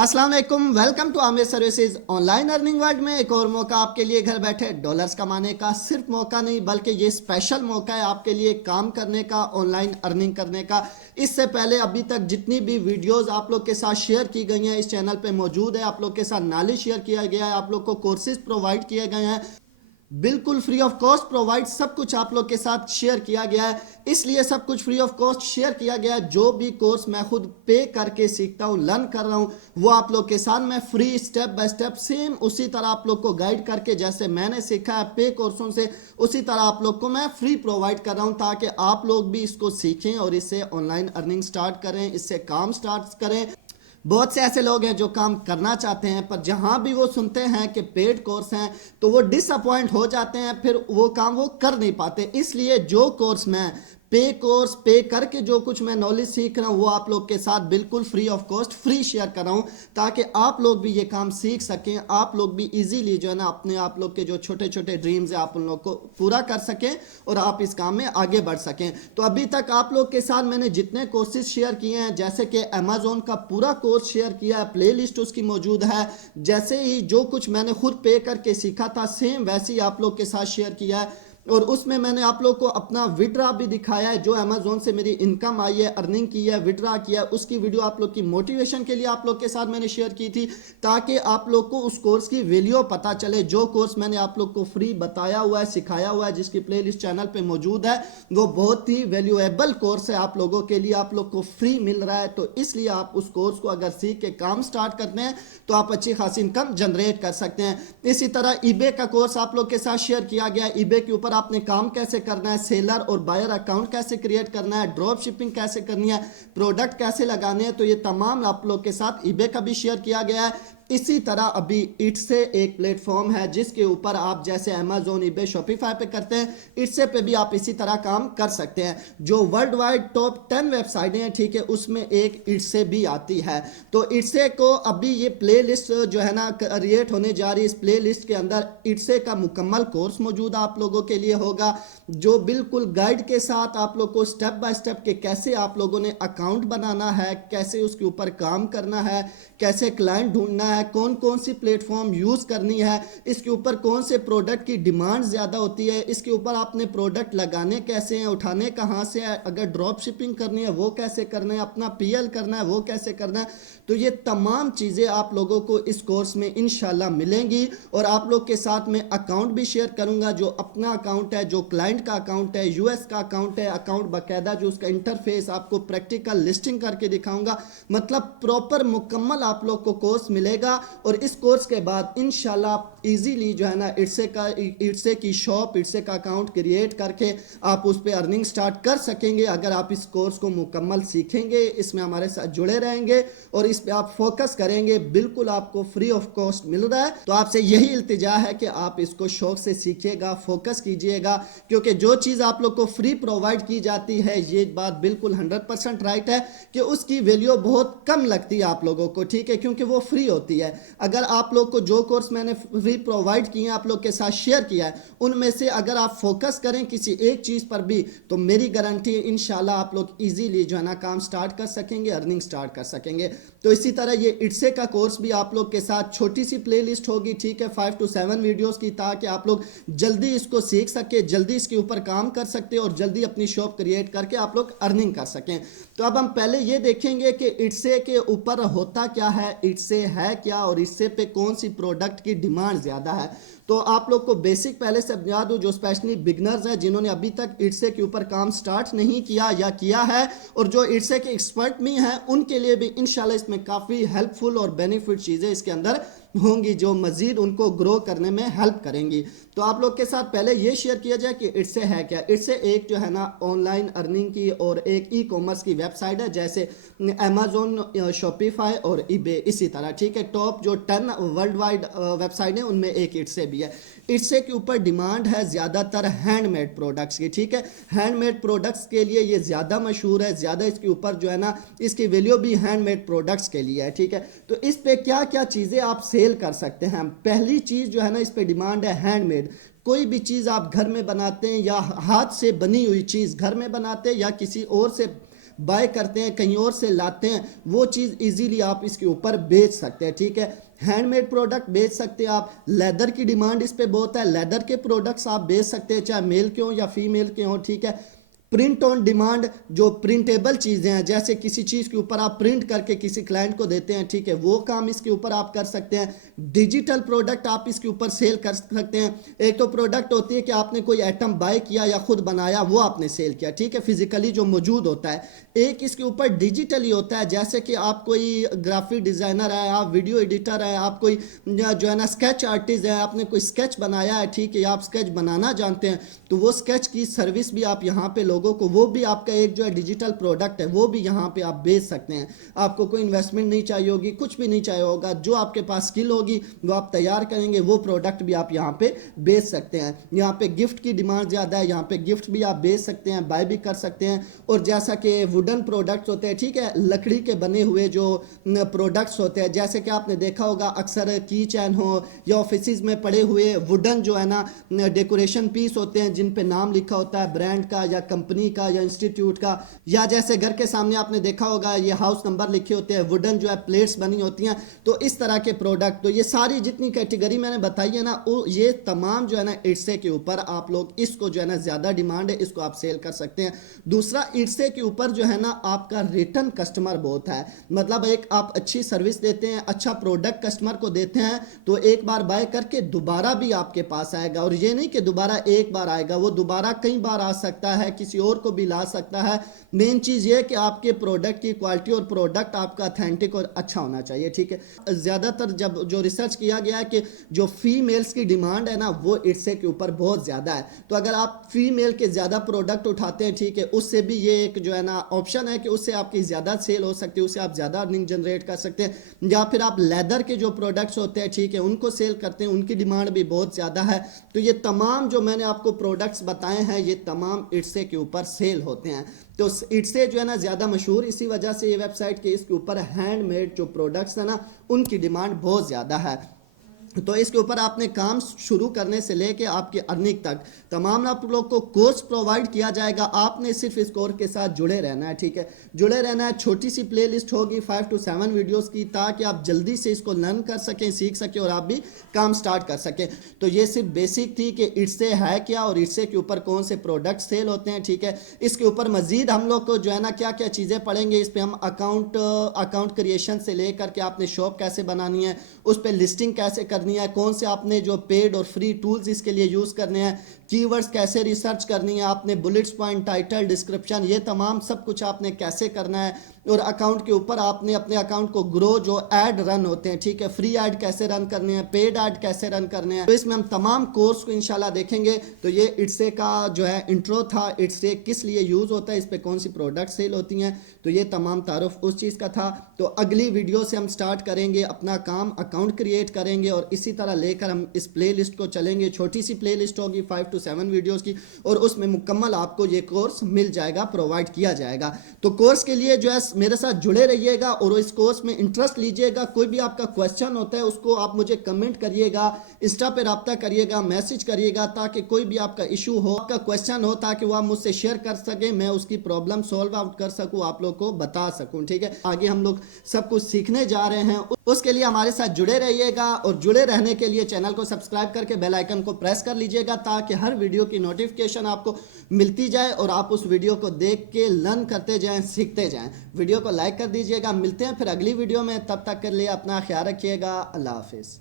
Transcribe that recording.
अस्सलाम वालेकुम, welcome to Aamir services. Online earning world में एक और मौका आपके लिए घर बैठे डॉलर्स कमाने का। सिर्फ मौका नहीं बल्कि ये स्पेशल मौका है आपके लिए काम करने का, ऑनलाइन अर्निंग करने का। इससे पहले अभी तक जितनी भी वीडियोस आप लोग के साथ शेयर की गई हैं इस चैनल पे मौजूद है। आप लोग के साथ नॉलेज शेयर किया गया है, आप लोग को कोर्सेज प्रोवाइड किए गए हैं, बिल्कुल फ्री ऑफ कॉस्ट प्रोवाइड सब कुछ आप लोग के साथ शेयर किया गया है। इसलिए सब कुछ फ्री ऑफ कॉस्ट शेयर किया गया है। जो भी कोर्स मैं खुद पे करके सीखता हूँ, लर्न कर रहा हूँ, वो आप लोग के साथ मैं free step by step same उसी तरह आप लोग को गाइड करके जैसे मैंने सीखा है पे कोर्सों से, उसी तरह आप लोग को मैं फ्री प्रोवाइड कर रहा हूँ ताकि आप लोग भी इसको सीखें और इससे ऑनलाइन अर्निंग स्टार्ट करें, इससे काम स्टार्ट करें। बहुत से ऐसे लोग हैं जो काम करना चाहते हैं पर जहां भी वो सुनते हैं कि पेड कोर्स हैं तो वो डिसअपॉइंट हो जाते हैं, फिर वो काम वो कर नहीं पाते। इसलिए जो कोर्स मैं कोर्स पे करके जो कुछ मैं नॉलेज सीख रहा हूँ वो आप लोग के साथ बिल्कुल free of cost free share कर रहा हूँ ताकि आप लोग भी ये काम सीख सकें, आप लोग भी इजीली जो है ना अपने आप लोग के जो छोटे छोटे ड्रीम्स है आप उन लोग को पूरा कर सकें और आप इस काम में आगे बढ़ सकें। तो अभी तक आप लोग के साथ मैंने जितने कोर्सेज शेयर किए हैं, जैसे कि अमेजोन का पूरा कोर्स शेयर किया है, प्ले लिस्ट उसकी मौजूद है। जैसे ही जो कुछ मैंने खुद पे करके सीखा था सेम वैसे ही आप लोग के साथ शेयर किया है और उसमें मैंने आप लोग को अपना विड्रा भी दिखाया है, जो अमेजोन से मेरी इनकम आई है, अर्निंग की है, विड्रा किया, उसकी वीडियो आप लोग की मोटिवेशन के लिए आप लोग के साथ मैंने शेयर की थी ताकि आप लोग को उस कोर्स की वैल्यू पता चले। जो कोर्स मैंने आप लोग को फ्री बताया हुआ है, सिखाया हुआ है, जिसकी प्लेलिस्ट चैनल पे मौजूद है, वो बहुत ही वैल्यूएबल कोर्स है आप लोगों के लिए, आप लोग को फ्री मिल रहा है। तो इसलिए आप उस कोर्स को अगर सीख के काम स्टार्ट करते हैं तो आप अच्छी खासी इनकम जनरेट कर सकते हैं। इसी तरह ईबे का कोर्स आप लोग के साथ शेयर किया गया। ईबे के ऊपर आपने काम कैसे करना है, सेलर और बायर अकाउंट कैसे क्रिएट करना है, ड्रॉप शिपिंग कैसे करनी है, प्रोडक्ट कैसे लगाने हैं, तो ये तमाम आप लोग के साथ ईबे का भी शेयर किया गया है। इसी तरह अभी इट्से एक प्लेटफॉर्म है जिसके ऊपर आप जैसे अमेजोन, ईबे, शॉपिफाई पे करते हैं, इट्से पे भी आप इसी तरह काम कर सकते हैं। जो वर्ल्ड वाइड टॉप 10 वेबसाइटें हैं, ठीक है, उसमें एक इट्से भी आती है। तो इट्से को अभी ये प्ले लिस्ट जो है ना क्रिएट होने जा रही है, इस प्ले लिस्ट के अंदर इट्से का मुकम्मल कोर्स मौजूद आप लोगों के लिए होगा, जो बिल्कुल गाइड के साथ आप लोग को स्टेप बाय स्टेप के कैसे आप लोगों ने अकाउंट बनाना है, कैसे उसके ऊपर काम करना है, कैसे क्लाइंट ढूंढना है, कौन कौन सी प्लेटफॉर्म यूज करनी है, इसके ऊपर कौन से प्रोडक्ट की डिमांड ज्यादा होती है, इसके ऊपर आपने प्रोडक्ट लगाने कैसे हैं, उठाने कहां से है, अगर ड्रॉप शिपिंग करनी है वो कैसे करना है, अपना पीएल करना है वो कैसे करना है। तो ये तमाम चीजें आप लोगों को इस कोर्स में इंशाल्लाह मिलेंगी और आप लोग के साथ में अकाउंट भी शेयर करूंगा, जो अपना अकाउंट है, जो क्लाइंट का अकाउंट है, यूएस का अकाउंट है, अकाउंट बाकायदा जो उसका इंटरफेस आपको प्रैक्टिकल लिस्टिंग करके दिखाऊंगा। मतलब प्रॉपर मुकम्मल आप लोग को कोर्स मिलेगा और इस कोर्स के बाद इंशाल्लाह इजीली जो है ना इट्से की शॉप, इट्से का अकाउंट क्रिएट करके आप उस पर अर्निंग स्टार्ट कर सकेंगे अगर आप इस कोर्स को मुकम्मल सीखेंगे, इसमें हमारे साथ जुड़े रहेंगे और इस पे आप फोकस करेंगे। बिल्कुल आपको फ्री ऑफ कॉस्ट मिल रहा है, तो आपसे यही इल्तिजा है कि आप इसको शौक से सीखिएगा, फोकस कीजिएगा, क्योंकि जो चीज़ आप लोग को फ्री प्रोवाइड की जाती है ये बात बिल्कुल 100% राइट है कि उसकी वैल्यू बहुत कम लगती है आप लोगों को, ठीक है, क्योंकि वो फ्री होती है। अगर आप लोग को जो कोर्स मैंने फ्री प्रोवाइड किए हैं, आप लोग के साथ शेयर किया है, उनमें से अगर आप फोकस करें किसी एक चीज़ पर भी तो मेरी गारंटी है इंशाल्लाह आप लोग इजीली जो है ना काम स्टार्ट कर सकेंगे, अर्निंग स्टार्ट कर सकेंगे। तो इसी तरह ये इट्से का कोर्स भी आप लोग के साथ छोटी सी प्ले लिस्ट होगी, ठीक है, 5 to 7 वीडियोस की, ताकि आप लोग जल्दी इसको सीख सके, जल्दी इसके ऊपर काम कर सकते और जल्दी अपनी शॉप क्रिएट करके आप लोग अर्निंग कर सकें। तो अब हम पहले ये देखेंगे कि इट्से के ऊपर होता क्या है, इट्से है क्या और इससे पे कौन सी प्रोडक्ट की डिमांड ज़्यादा है। तो आप लोग को बेसिक पहले से बता दूं, जो स्पेशली बिगनर्स हैं जिन्होंने अभी तक इट्से के ऊपर काम स्टार्ट नहीं किया या किया है और जो इट्से के एक्सपर्ट भी हैं, उनके लिए भी इंशाल्लाह इसमें काफ़ी हेल्पफुल और बेनिफिट चीज़ें इसके अंदर होंगी जो मजीद उनको ग्रो करने में हेल्प करेंगी। तो आप लोग के साथ पहले ये शेयर किया जाए कि इट्से है क्या। इट्से एक जो है ना ऑनलाइन अर्निंग की और एक ई कॉमर्स की वेबसाइट है, जैसे अमेजोन, शॉपिफाई और ईबे, इसी तरह, ठीक है, टॉप जो 10 वर्ल्ड वाइड वेबसाइट है उनमें एक इट्से भी है। इट्से के ऊपर डिमांड है ज़्यादातर हैंडमेड प्रोडक्ट्स की, ठीक है, हैंडमेड प्रोडक्ट्स के लिए ये ज़्यादा मशहूर है, ज़्यादा इसके ऊपर जो है ना इसकी वैल्यू भी हैंडमेड प्रोडक्ट्स के लिए है, ठीक है। तो इस पे क्या क्या चीज़ें आप सेल कर सकते हैं। पहली चीज़ जो है ना इस पे डिमांड है हैंडमेड। कोई भी चीज़ आप घर में बनाते हैं या हाथ से बनी हुई चीज़ घर में बनाते हैं या किसी और से बाय करते हैं, कहीं और से लाते हैं, वो चीज़ इजीली आप इसके ऊपर बेच सकते हैं, ठीक है। हैंडमेड प्रोडक्ट बेच सकते हैं आप, लेदर की डिमांड इस पे बहुत है, लेदर के प्रोडक्ट्स आप बेच सकते हैं, चाहे मेल के हों या फीमेल के हों, ठीक है। प्रिंट ऑन डिमांड, जो प्रिंटेबल चीज़ें हैं, जैसे किसी चीज़ के ऊपर आप प्रिंट करके किसी क्लाइंट को देते हैं, ठीक है, वो काम इसके ऊपर आप कर सकते हैं। डिजिटल प्रोडक्ट आप इसके ऊपर सेल कर सकते हैं। एक तो प्रोडक्ट होती है कि आपने कोई आइटम बाय किया या खुद बनाया, वो आपने सेल किया, ठीक है, फिजिकली जो मौजूद होता है। एक इसके ऊपर डिजिटली होता है, जैसे कि आप कोई ग्राफिक डिज़ाइनर है, आप वीडियो एडिटर है, आप कोई जो है ना स्केच आर्टिस्ट है, आपने कोई स्केच बनाया है, ठीक है, आप स्केच बनाना जानते हैं, तो वो स्केच की सर्विस भी आप यहाँ पे लोगों को, वो भी आपका एक जो है डिजिटल प्रोडक्ट है, वो भी यहाँ पे आप बेच सकते हैं। आपको कोई इन्वेस्टमेंट नहीं चाहिए होगी, कुछ भी नहीं चाहिए होगा, जो आपके पास स्किल होगी वो आप तैयार करेंगे, वो प्रोडक्ट भी आप यहाँ पे बेच सकते हैं। यहाँ पे गिफ्ट की डिमांड ज़्यादा है, यहाँ पे गिफ्ट भी आप बेच सकते हैं, बाय भी कर सकते हैं। और जैसा कि वुडन प्रोडक्ट्स होते हैं, ठीक है, लकड़ी के बने हुए जो प्रोडक्ट्स होते हैं, जैसे कि आपने देखा होगा अक्सर की चैन हो या ऑफिस में पड़े हुए वुडन जो है ना डेकोरेशन पीस होते हैं, जिन पे नाम लिखा होता है ब्रांड का या कंपनी का या इंस्टीट्यूट का, या जैसे घर के सामने आपने देखा होगा ये हाउस नंबर लिखे होते हैं, वुडन जो है प्लेट्स बनी होती हैं, तो इस तरह के प्रोडक्ट, तो ये सारी जितनी कैटेगरी मैंने बताई है ना, ये तमाम जो है ना इट्से के ऊपर आप लोग इसको जो है ना ज़्यादा डिमांड है, इसको आप सेल कर सकते हैं। दूसरा, इट्से के ऊपर जो है ना आपका रिटर्न कस्टमर बहुत है, मतलब एक आप अच्छी सर्विस देते हैं, अच्छा प्रोडक्ट कस्टमर को देते हैं, तो एक बार बाय करके दोबारा भी आपके पास आएगा। और ये नहीं कि दोबारा एक बार आएगा, वो दोबारा कई बार आ सकता है, किसी और को भी ला सकता है। मेन चीज़ ये कि आपके प्रोडक्ट की क्वालिटी और प्रोडक्ट आपका अथेंटिक और अच्छा होना चाहिए, ठीक है। ज़्यादातर जब जो रिसर्च किया गया है कि जो फीमेल्स की डिमांड है ना, वो इट्से के ऊपर बहुत ज़्यादा है, तो अगर आप फीमेल के ज़्यादा प्रोडक्ट उठाते हैं, ठीक है, उससे भी ये एक जो है ना ऑप्शन है कि उससे आपकी ज़्यादा सेल हो सकती है, उससे आप ज़्यादा अर्निंग जनरेट कर सकते हैं। या फिर आप लेदर के जो प्रोडक्ट्स होते हैं, ठीक है, उनको सेल करते हैं, उनकी डिमांड भी बहुत ज़्यादा है। तो ये तमाम जो मैंने आपको प्रोडक्ट्स बताए हैं, ये तमाम इट्से के ऊपर सेल होते हैं। तो इट्से जो है ना ज़्यादा मशहूर इसी वजह से ये वेबसाइट के, इसके ऊपर हैंडमेड जो प्रोडक्ट्स है ना, उनकी डिमांड बहुत ज़्यादा है। तो इसके ऊपर आपने काम शुरू करने से लेके आपकी अर्निंग तक तमाम आप लोग को कोर्स प्रोवाइड किया जाएगा। आपने सिर्फ इस कोर्स के साथ जुड़े रहना है, ठीक है, जुड़े रहना है। छोटी सी प्लेलिस्ट होगी 5 to 7 वीडियोस की, ताकि आप जल्दी से इसको लर्न कर सकें, सीख सकें और आप भी काम स्टार्ट कर सकें। तो ये सिर्फ बेसिक थी कि इट्से है क्या और इट्से के ऊपर कौन से प्रोडक्ट सेल होते हैं, ठीक है। इसके ऊपर मजीद हम लोग को जो है ना क्या क्या चीज़ें पढ़ेंगे, इस पर हम अकाउंट क्रिएशन से लेकर के आपने शॉप कैसे बनानी है, उस पर लिस्टिंग कैसे करनी है, कौन से आपने जो पेड और फ्री टूल्स इसके लिए यूज़ करने हैं, कीवर्ड्स कैसे रिसर्च करनी है, आपने बुलेट्स पॉइंट, टाइटल, डिस्क्रिप्शन, ये तमाम सब कुछ आपने कैसे करना है। और अकाउंट के ऊपर आपने अपने अकाउंट को ग्रो, जो ऐड रन होते हैं, ठीक है, फ्री ऐड कैसे रन करने हैं, पेड ऐड कैसे रन करने हैं, तो इसमें हम तमाम कोर्स को इंशाल्लाह देखेंगे। तो ये इट्से का जो है इंट्रो था, इट्से किस लिए यूज़ होता है, इस पर कौन सी प्रोडक्ट सेल होती हैं, तो ये तमाम तारुफ उस चीज़ का था। तो अगली वीडियो से हम स्टार्ट करेंगे अपना काम, अकाउंट क्रिएट करेंगे और इसी तरह लेकर हम इस प्ले लिस्ट को चलेंगे। छोटी सी प्ले लिस्ट होगी 5 to 7 वीडियोज़ की, और उसमें मुकम्मल आपको ये कोर्स मिल जाएगा, प्रोवाइड किया जाएगा। तो कोर्स के लिए जो है मेरे साथ जुड़े रहिएगा और इस कोर्स में इंटरेस्ट लीजिएगा। कोई भी आपका क्वेश्चन होता है उसको आप मुझे कमेंट करिएगा, इंस्टा पे रब्ता करिएगा, मैसेज करिएगा, ताकि कोई भी आपका इशू हो, आपका क्वेश्चन हो, ताकि वो आप मुझसे शेयर कर सके, मैं उसकी प्रॉब्लम सॉल्व आउट कर सकूं, आप लोग को बता सकूं, ठीक है। आगे हम लोग सब कुछ सीखने जा रहे हैं, उसके लिए हमारे साथ जुड़े रहिएगा। और जुड़े रहने के लिए चैनल को सब्सक्राइब करके बेल आइकन को प्रेस कर लीजिएगा, ताकि हर वीडियो की नोटिफिकेशन आपको मिलती जाए और आप उस वीडियो को देख के लर्न करते जाएं, सीखते जाएं। वीडियो को लाइक कर दीजिएगा। मिलते हैं फिर अगली वीडियो में, तब तक के लिए अपना ख्याल रखिएगा। अल्लाह हाफिज़।